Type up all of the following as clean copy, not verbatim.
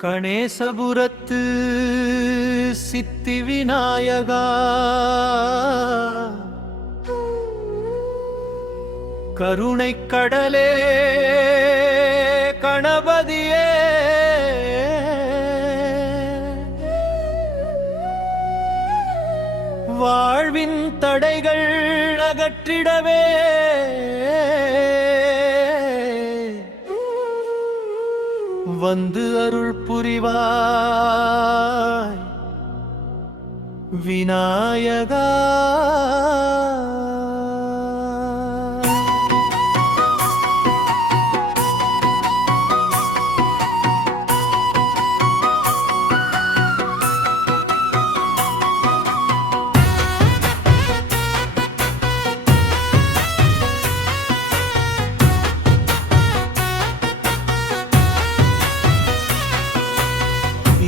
கணேசபுரத்து சித்தி விநாயகா, கருணைக் கடலே கணபதியே, வாழ்வின் தடைகள் அகற்றிடவே வந்து அருள் புரிவாய் விநாயகா.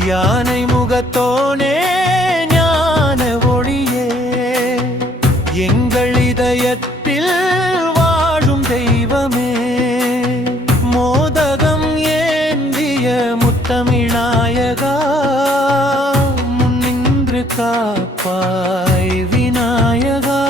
யானை முகத்தோனே ஞான ஒளியே, எங்கள் இதயத்தில் வாழும் தெய்வமே, மோதகம் ஏந்திய முத்தமிழ்நாயகா, முன்னின்று காப்பாய் விநாயகா.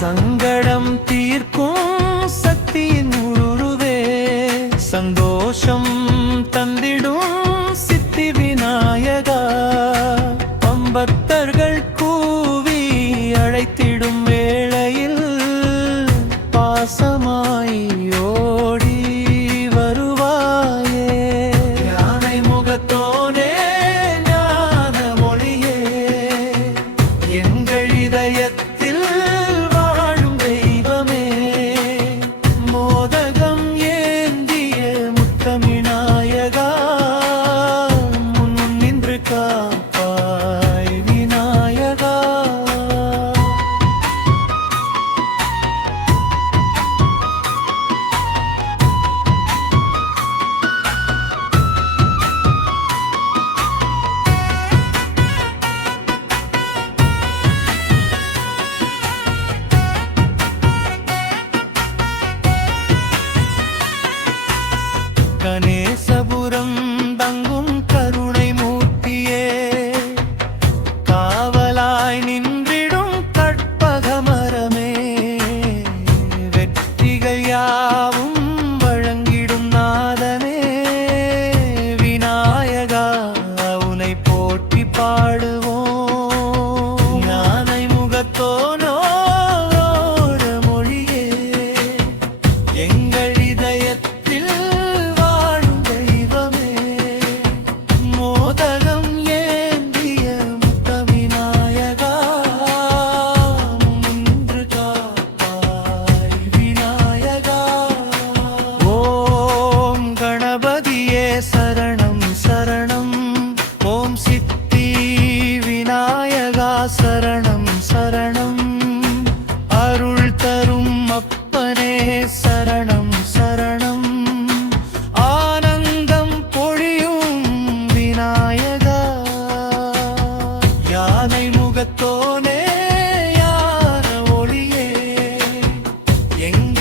சங்கடம் தீர்க்கும் சக்தியின் உருவே, சந்தோஷம் தந்திடும் சித்தி விநாயகா, பம்பத்தர்கள் கூவி அழைத்திடும் வேளையில் பாசமாய் ஓடி வருவாயே. யானை முகத்தோனே ஞான மொழியே, எங்கள் இதயத்தில் காப்பாய் விநாயகா. கணேசபுரம் தங்கும் கருணை மூர்த்தியே, காவலாய் நின்றிடும் கற்பகமரமே, வெற்றிகள் யாவும் வழங்கிடும் நாதமே, விநாயகா உனை போற்றி பாடுவோம். யானை முகத்தோனோ மொழியே, எங்கள் இதயத்தில் சரணம் சரணம் ஓம் சித்தி விநாயகா, சரணம் சரணம் அருள் தரும் அப்பனே, சரணம் சரணம் ஆனந்தம் பொழியும் விநாயகா. யானை முகத்தோனே ஞான ஒளியே, எங்கள்